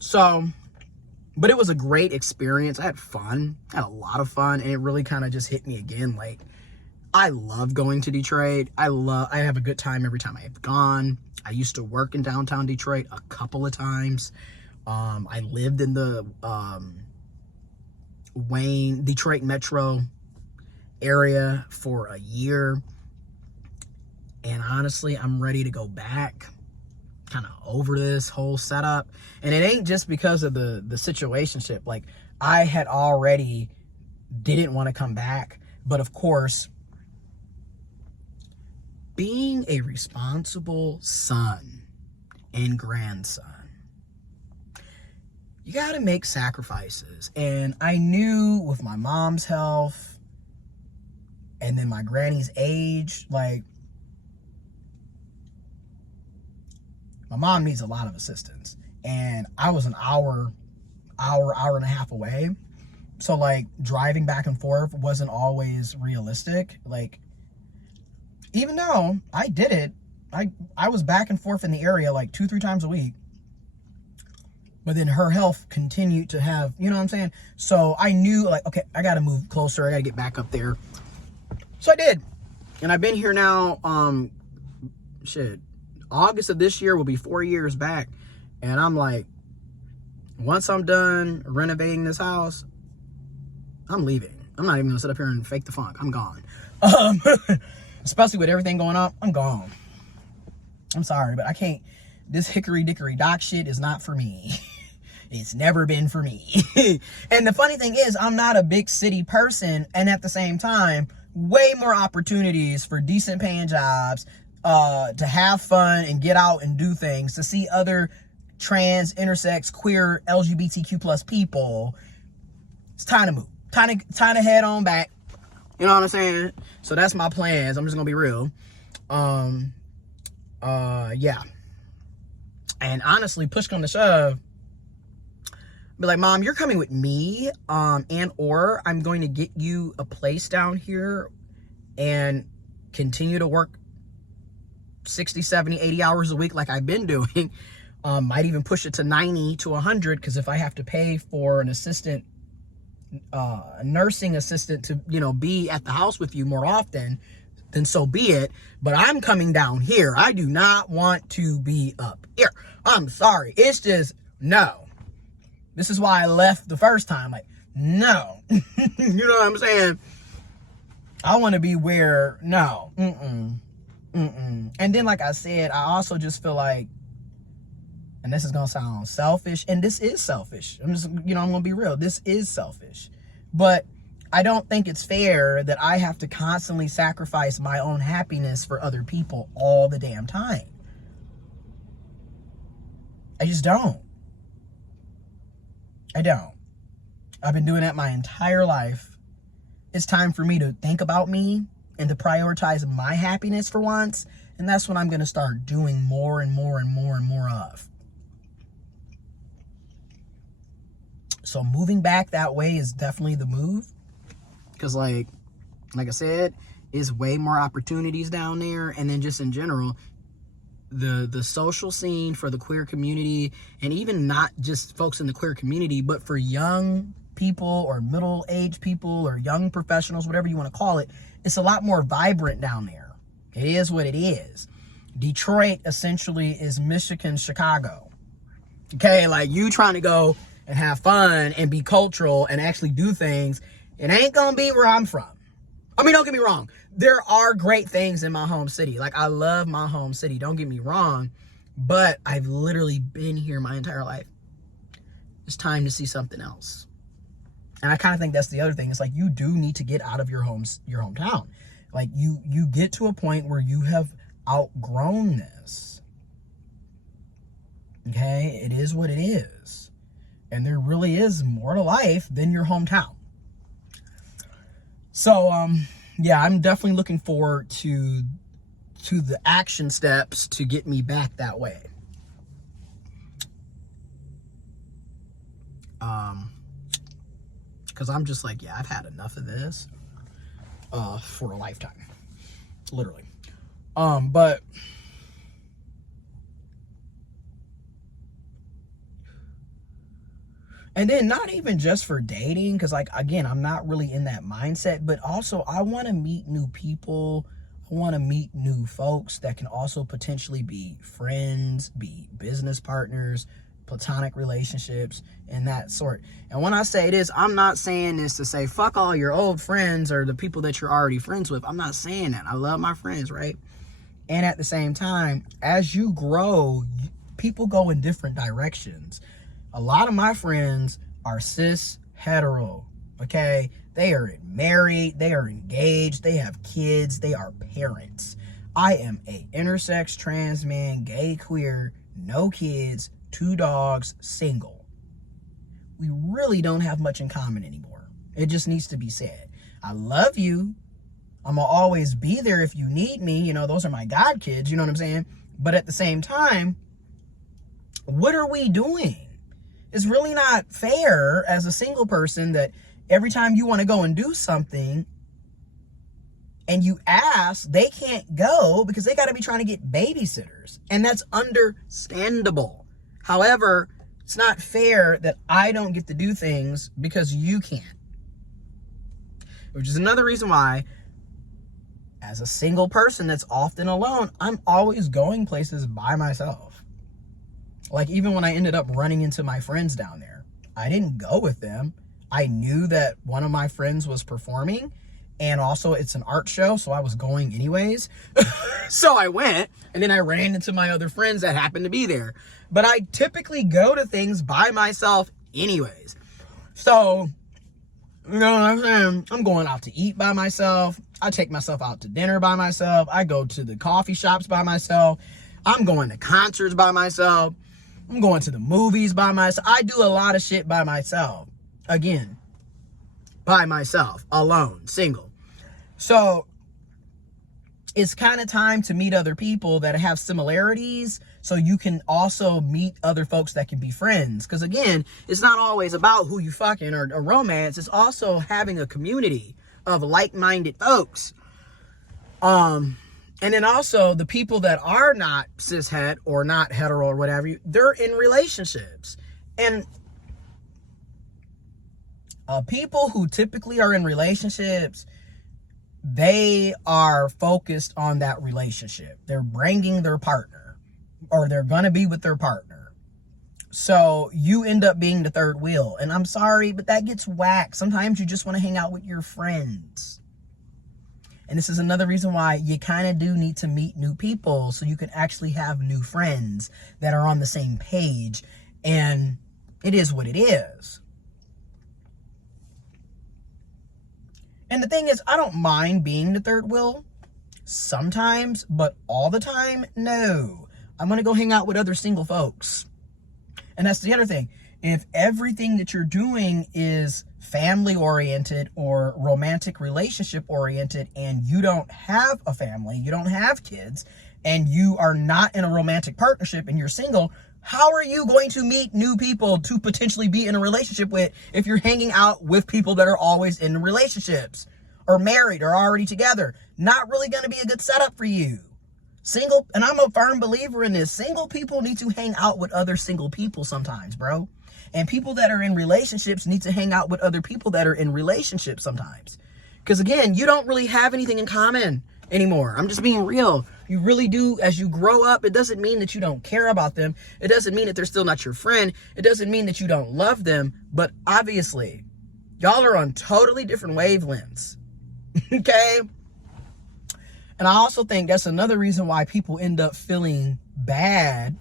So, but it was a great experience. I had fun. I had a lot of fun, and it really kind of just hit me again. Like, I love going to Detroit. I have a good time every time I have gone. I used to work in downtown Detroit a couple of times. I lived in the Detroit metro area for a year. And honestly, I'm ready to go back. Kind of over this whole setup. And it ain't just because of the situationship. Like, I had already didn't want to come back. But of course, being a responsible son and grandson, you got to make sacrifices. And I knew with my mom's health and then my granny's age, like, my mom needs a lot of assistance. And I was an hour and a half away. So, like, driving back and forth wasn't always realistic. Like, even though I did it, I was back and forth in the area like 2-3 times a week. But then her health continued to have, you know what I'm saying? So I knew, like, okay, I got to move closer. I got to get back up there. So I did. And I've been here now, August of this year will be 4 years back. And I'm like, once I'm done renovating this house, I'm leaving. I'm not even going to sit up here and fake the funk. I'm gone. Especially with everything going on, I'm gone. I'm sorry, but I can't. This hickory dickory dock shit is not for me. It's never been for me. And the funny thing is, I'm not a big city person. And at the same time, way more opportunities for decent paying jobs, to have fun and get out and do things, to see other trans, intersex, queer, LGBTQ plus people. It's time to move. Time to head on back. You know what I'm saying? So that's my plans. I'm just gonna be real. Yeah. And honestly, push come to shove, be like, Mom, you're coming with me, and or I'm going to get you a place down here and continue to work 60, 70, 80 hours a week like I've been doing. Might even push it to 90 to 100, because if I have to pay for an assistant, nursing assistant to, be at the house with you more often, then so be it. But I'm coming down here. I do not want to be up here. I'm sorry. It's just, no. This is why I left the first time. Like, no. You know what I'm saying? I want to be where, no. And then, like I said, I also just feel like, and this is going to sound selfish, and this is selfish. I'm just, I'm going to be real. This is selfish. But I don't think it's fair that I have to constantly sacrifice my own happiness for other people all the damn time. I just don't. I don't. I've been doing that my entire life. It's time for me to think about me and to prioritize my happiness for once. And that's what I'm going to start doing more and more and more and more of. So moving back that way is definitely the move. Because like I said, is way more opportunities down there. And then just in general, the social scene for the queer community, and even not just folks in the queer community, but for young people or middle-aged people or young professionals, whatever you want to call it, it's a lot more vibrant down there. It is what it is. Detroit essentially is Michigan, Chicago. Okay, like you trying to go and have fun and be cultural and actually do things, it ain't gonna be where I'm from. I mean, don't get me wrong. There are great things in my home city. Like, I love my home city. Don't get me wrong. But I've literally been here my entire life. It's time to see something else. And I kind of think that's the other thing. It's like, you do need to get out of your hometown. Like, you get to a point where you have outgrown this. Okay? It is what it is. And there really is more to life than your hometown. So, yeah, I'm definitely looking forward to the action steps to get me back that way. Because I'm just like, yeah, I've had enough of this for a lifetime. Literally. But And then not even just for dating, because like, again, I'm not really in that mindset, but also I want to meet new people. I want to meet new folks that can also potentially be friends, be business partners, platonic relationships, and that sort. And when I say this, I'm not saying this to say fuck all your old friends or the people that you're already friends with. I'm not saying that. I love my friends, right? And at the same time, as you grow, people go in different directions. A lot of my friends are cis hetero, okay? They are married, they are engaged, they have kids, they are parents. I am a intersex, trans man, gay, queer, no kids, 2 dogs, single. We really don't have much in common anymore. It just needs to be said. I love you. I'm gonna always be there if you need me. You know, those are my God kids, you know what I'm saying? But at the same time, what are we doing? It's really not fair as a single person that every time you want to go and do something and you ask, they can't go because they got to be trying to get babysitters. And that's understandable. However, it's not fair that I don't get to do things because you can't. Which is another reason why, as a single person that's often alone, I'm always going places by myself. Like, even when I ended up running into my friends down there, I didn't go with them. I knew that one of my friends was performing, and also it's an art show, so I was going anyways. So I went, and then I ran into my other friends that happened to be there. But I typically go to things by myself anyways. So, you know what I'm saying? I'm going out to eat by myself. I take myself out to dinner by myself. I go to the coffee shops by myself. I'm going to concerts by myself. I'm going to the movies by myself. I do a lot of shit by myself. Again, by myself, alone, single. So it's kind of time to meet other people that have similarities so you can also meet other folks that can be friends. Because again, it's not always about who you fucking or romance. It's also having a community of like-minded folks. And then also the people that are not cishet or not hetero or whatever, they're in relationships. And people who typically are in relationships, they are focused on that relationship. They're bringing their partner, or they're going to be with their partner. So you end up being the third wheel. And I'm sorry, but that gets whacked. Sometimes you just want to hang out with your friends. And this is another reason why you kind of do need to meet new people so you can actually have new friends that are on the same page. And it is what it is. And the thing is, I don't mind being the third wheel sometimes, but all the time, no. I'm going to go hang out with other single folks. And that's the other thing. If everything that you're doing is family oriented or romantic relationship oriented, and you don't have a family, you don't have kids, and you are not in a romantic partnership and you're single, how are you going to meet new people to potentially be in a relationship with if you're hanging out with people that are always in relationships or married or already together? Not really going to be a good setup for you. Single, and I'm a firm believer in this, single people need to hang out with other single people sometimes, bro. And people that are in relationships need to hang out with other people that are in relationships sometimes. Because again, you don't really have anything in common anymore. I'm just being real. You really do. As you grow up, it doesn't mean that you don't care about them. It doesn't mean that they're still not your friend. It doesn't mean that you don't love them. But obviously, y'all are on totally different wavelengths. Okay? And I also think that's another reason why people end up feeling bad